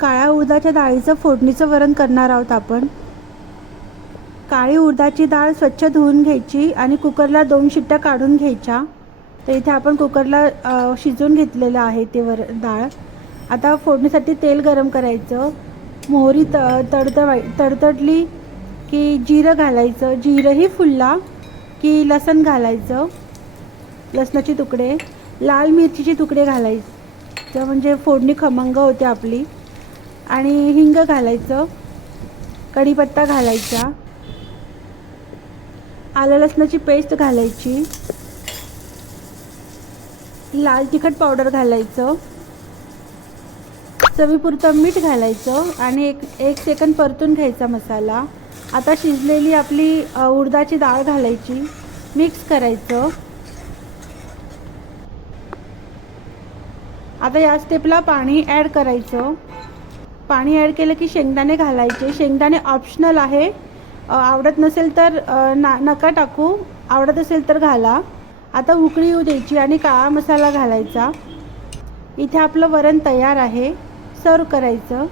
काळ्या उडदाच्या डाळीचं फोडणीचं वरण करणार आहोत आपण. काळी उडदाची डाळ स्वच्छ धुवून घ्यायची आणि कुकरला 2 शिट्ट्या काढून घ्यायच्या. तर इथे आपण कुकरला शिजवून घेतलेलं आहे ते डाळ. आता फोडणीसाठी तेल गरम करायचं. मोहरी तडतडली की जिरं घालायचं. जिरंही फुलला की लसण घालायचं, लसणाचे तुकडे, लाल मिरचीचे तुकडे घालायचं म्हणजे फोडणी खमंग होते आपली. आणि हिंग घालायचं, कढीपत्ता घालायचा, आलं लसणाची पेस्ट घालायची, लाल तिखट पावडर घालायचं, चवीपुरतं मीठ घालायचं आणि एक सेकंद परतून घ्यायचा मसाला. आता शिजलेली आपली उडदाची डाळ घालायची, मिक्स करायचं. आता या स्टेपला पाणी ॲड करायचं. पाणी ॲड केलं की शेंगदाणे घालायचे. शेंगदाणे ऑप्शनल आहे, आवडत नसेल तर नका टाकू, आवडत असेल तर घाला. आता उकळी येऊ द्यायची आणि काळा मसाला घालायचा. इथे आपलं वरण तयार आहे, सर्व करायचं.